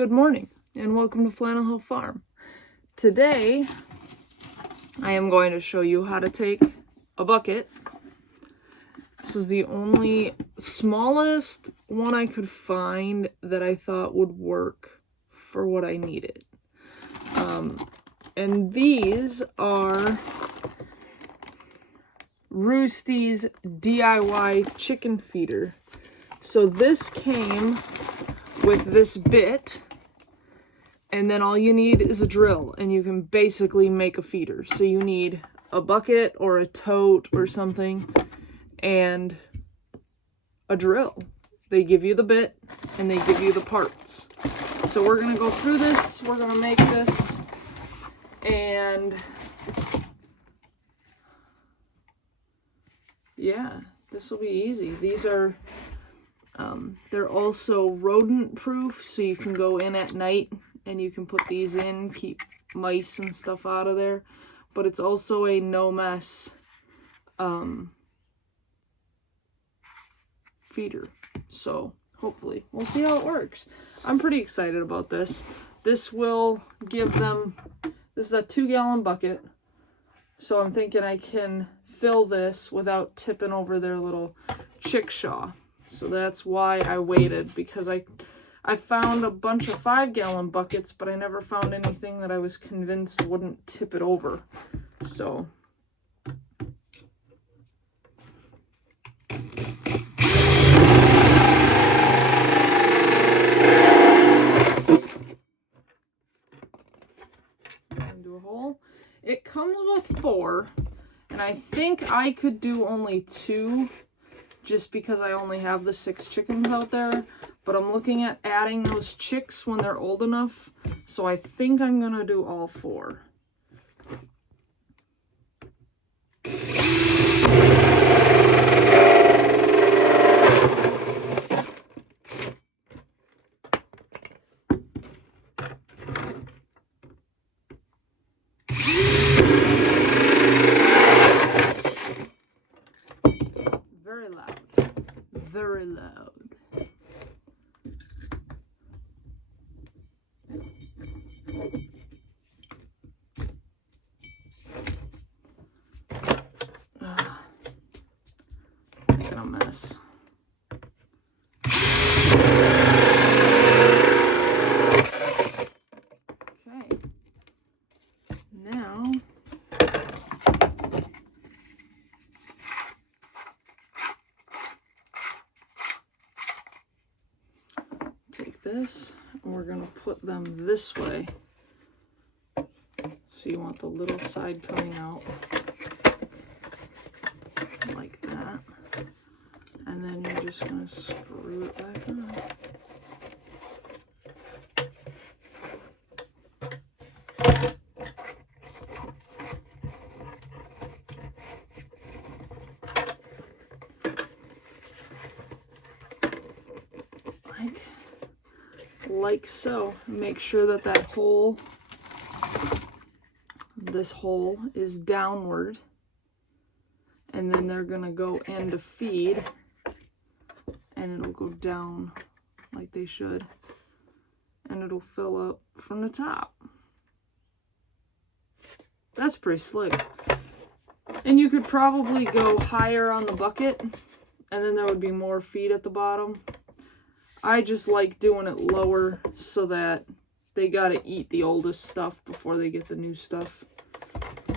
Good morning and welcome to Flannel Hill Farm. Today I am going to show you how to take a bucket. This is the only smallest one I could find that I thought would work for what I needed. And these are Roosty's DIY chicken feeder. So this came with this bit, and then all you need is a drill, and you can basically make a feeder. So you need a bucket or a tote or something, and a drill. They give you the bit, and they give you the parts. So we're gonna go through this, we're gonna make this, and yeah, this will be easy. These are they're also rodent proof, so you can go in at night and you can put these in, keep mice and stuff out of there. But it's also a no mess feeder. So hopefully we'll see how it works. I'm pretty excited about this. This will give them, this is a 2-gallon bucket. So I'm thinking I can fill this without tipping over their little chickshaw. So that's why I waited, because I found a bunch of 5-gallon buckets, but I never found anything that I was convinced wouldn't tip it over. So do a hole. It comes with 4, and I think I could do only 2. Just because I only have the 6 chickens out there, but I'm looking at adding those chicks when they're old enough, so I think I'm gonna do all 4. Very loud. Making a mess. Okay. Now this, and we're going to put them this way. So you want the little side coming out like that, and then you're just going to screw it back on. Like so. Make sure that that hole, this hole is downward, and then they're gonna go in to feed, and it'll go down like they should, and it'll fill up from the top. That's pretty slick. And you could probably go higher on the bucket, and then there would be more feed at the bottom. I just like doing it lower so that they gotta eat the oldest stuff before they get the new stuff.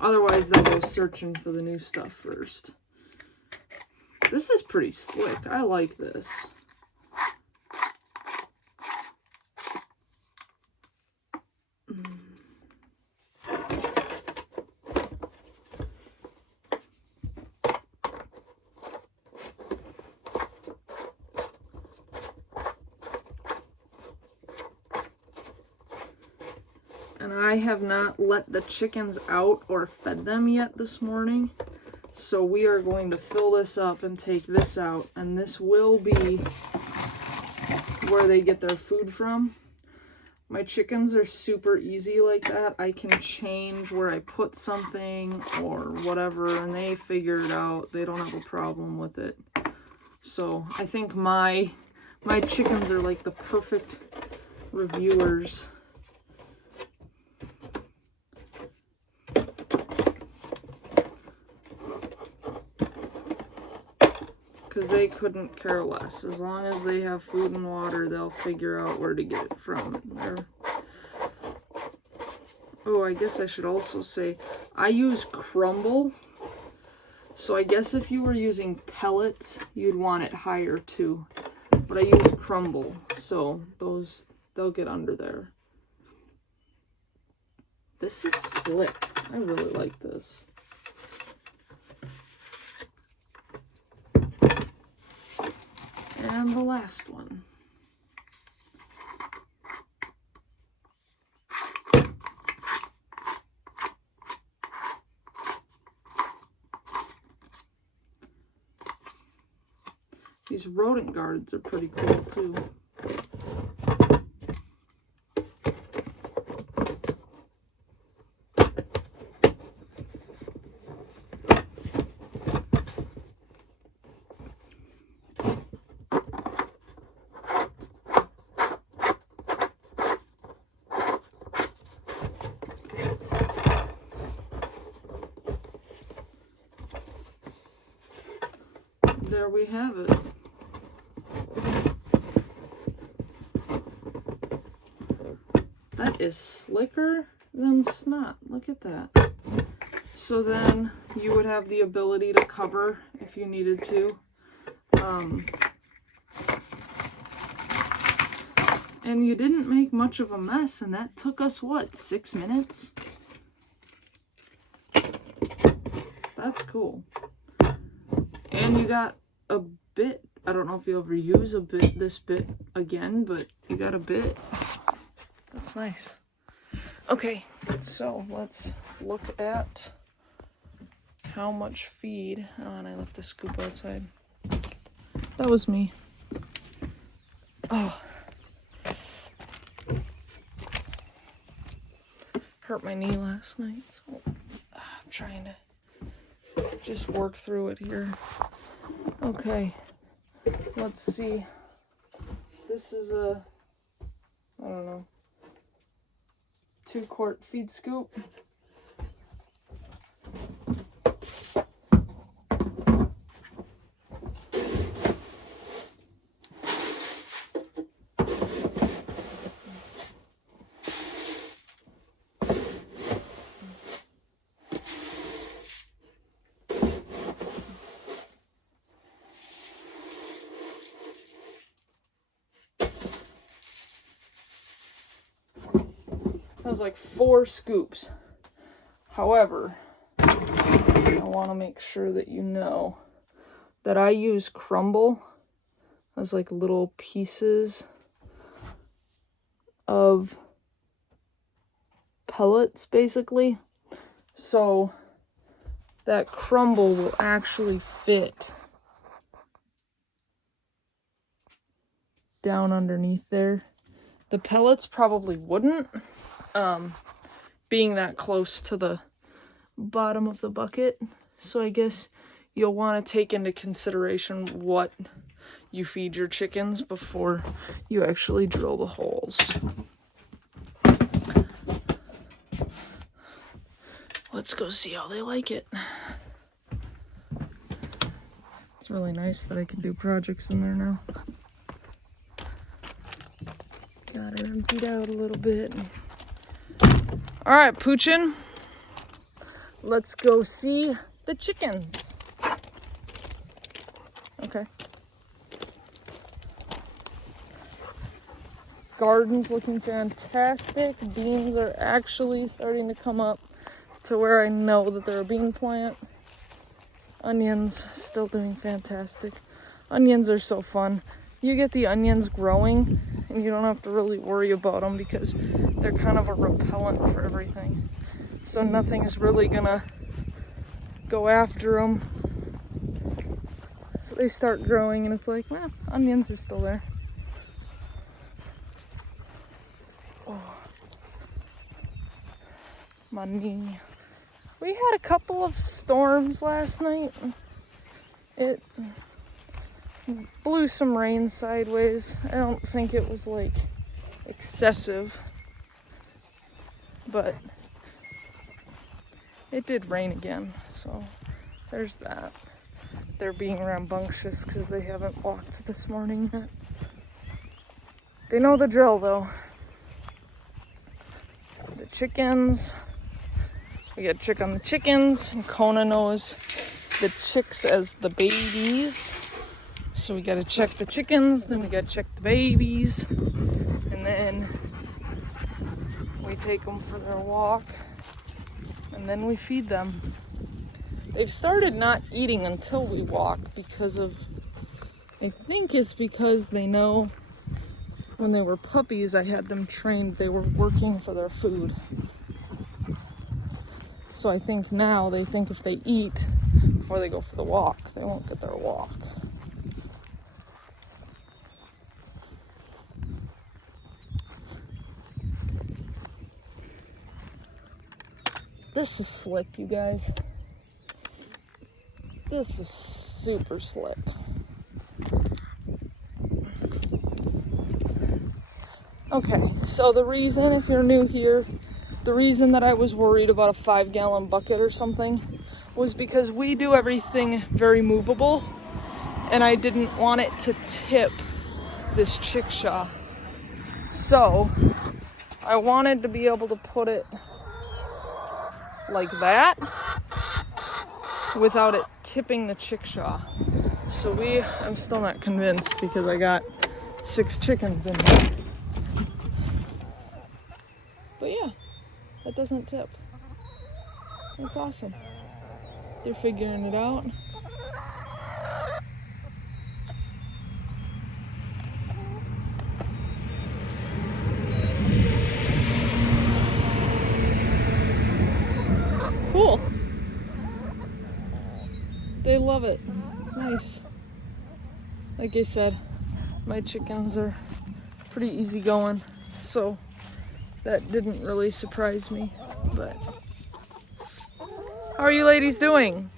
Otherwise, they'll go searching for the new stuff first. This is pretty slick. I like this. And I have not let the chickens out or fed them yet this morning. So we are going to fill this up and take this out. And this will be where they get their food from. My chickens are super easy like that. I can change where I put something or whatever, and they figure it out. They don't have a problem with it. So I think my chickens are like the perfect reviewers. Because they couldn't care less. As long as they have food and water, they'll figure out where to get it from. Oh, I guess I should also say, I use Crumble. So I guess if you were using pellets, you'd want it higher too. But I use Crumble, so they'll get under there. This is slick. I really like this. And the last one. These rodent guards are pretty cool too. There we have it. That is slicker than snot. Look at that. So then you would have the ability to cover if you needed to. And you didn't make much of a mess, and that took us, what, 6 minutes? That's cool. And you got a bit. I don't know if you'll ever use this bit again, but you got a bit. That's nice. Okay, so let's look at how much feed. Oh, and I left the scoop outside. That was me. Oh. Hurt my knee last night, so I'm trying to just work through it here. Okay, let's see. This is a, I don't know, 2-quart feed scoop. That was like 4 scoops. However, I want to make sure that you know that I use Crumble as like little pieces of pellets, basically. So that Crumble will actually fit down underneath there. The pellets probably wouldn't, being that close to the bottom of the bucket. So I guess you'll want to take into consideration what you feed your chickens before you actually drill the holes. Let's go see how they like it. It's really nice that I can do projects in there now. Got her emptied out a little bit. All right, Poochin, let's go see the chickens. Okay. Garden's looking fantastic. Beans are actually starting to come up to where I know that they're a bean plant. Onions still doing fantastic. Onions are so fun. You get the onions growing and you don't have to really worry about them because they're kind of a repellent for everything. So nothing's really gonna go after them. So they start growing and it's like, well, onions are still there. Oh, my knee. We had a couple of storms last night. It blew some rain sideways. I don't think it was like excessive, but it did rain again, so there's that. They're being rambunctious because they haven't walked this morning yet. They know the drill though. The chickens, we got to check on the chickens, and Kona knows the chicks as the babies. So we got to check the chickens, then we got to check the babies, and then we take them for their walk, and then we feed them. They've started not eating until we walk because of, I think it's because they know when they were puppies, I had them trained, they were working for their food. So I think now they think if they eat before they go for the walk, they won't get their walk. This is slick, you guys. This is super slick. Okay, so the reason, if you're new here, the reason that I was worried about a 5-gallon bucket or something was because we do everything very movable, and I didn't want it to tip this chickshaw. So I wanted to be able to put it like that without it tipping the chickshaw. So I'm still not convinced because I got 6 chickens in here. But yeah, that doesn't tip. That's awesome. They're figuring it out. Cool. They love it. Nice. Like I said, my chickens are pretty easygoing, so that didn't really surprise me. But how are you ladies doing?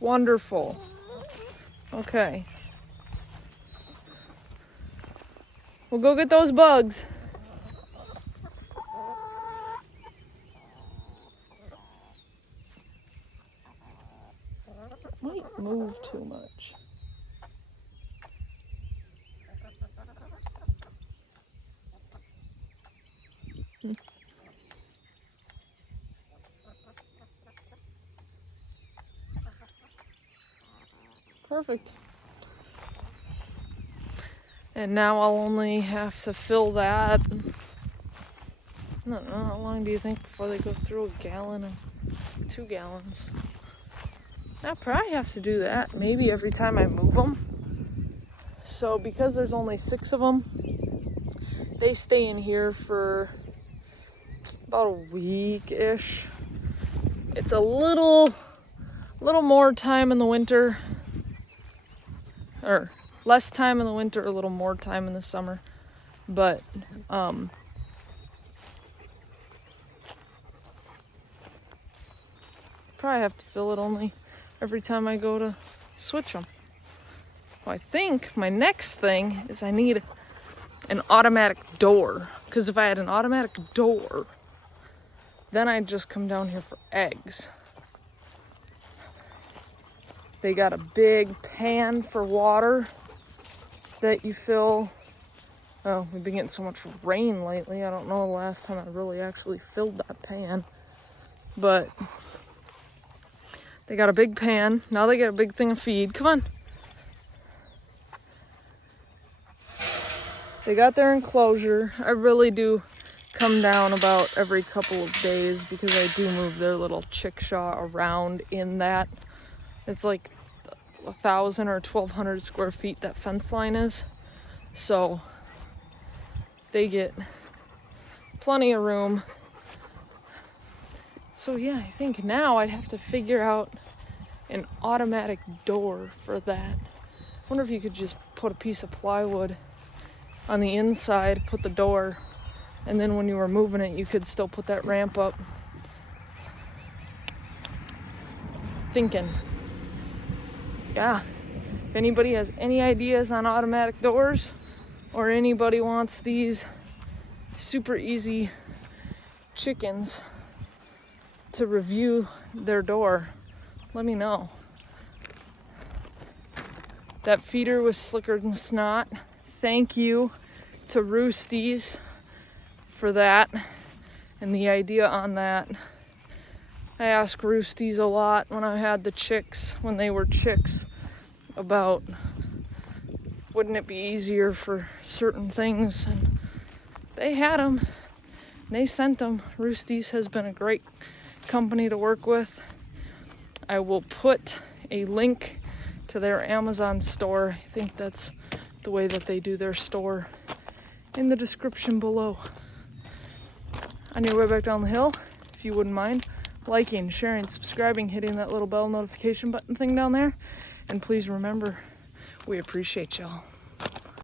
Wonderful. Okay. We'll go get those bugs. Might move too much. Perfect. And now I'll only have to fill that. I don't know, how long do you think before they go through a gallon and 2 gallons? I'll probably have to do that maybe every time I move them. So because there's only 6 of them, they stay in here for about a week-ish. It's a little more time in the winter, or less time in the winter, a little more time in the summer, but probably have to fill it only every time I go to switch them. Well, I think my next thing is I need an automatic door, because if I had an automatic door, then I'd just come down here for eggs. They got a big pan for water that you fill. Oh, we've been getting so much rain lately. I don't know the last time I really actually filled that pan. But they got a big pan. Now they got a big thing of feed. Come on. They got their enclosure. I really do come down about every couple of days because I do move their little chickshaw around in that. It's like 1,000 or 1,200 square feet that fence line is. So they get plenty of room. So yeah, I think now I'd have to figure out an automatic door for that. I wonder if you could just put a piece of plywood on the inside, put the door, and then when you were moving it, you could still put that ramp up. Thinking. Yeah, if anybody has any ideas on automatic doors, or anybody wants these super easy chickens to review their door, let me know. That feeder was slicker than snot. Thank you to Roosties for that and the idea on that. I asked Roosties a lot when I had the chicks, when they were chicks, about wouldn't it be easier for certain things, and they had them. They sent them. Roosties has been a great company to work with. I will put a link to their Amazon store. I think that's the way that they do their store, in the description below. On your way back down the hill, if you wouldn't mind liking, sharing, subscribing, hitting that little bell notification button thing down there. And please remember, we appreciate y'all.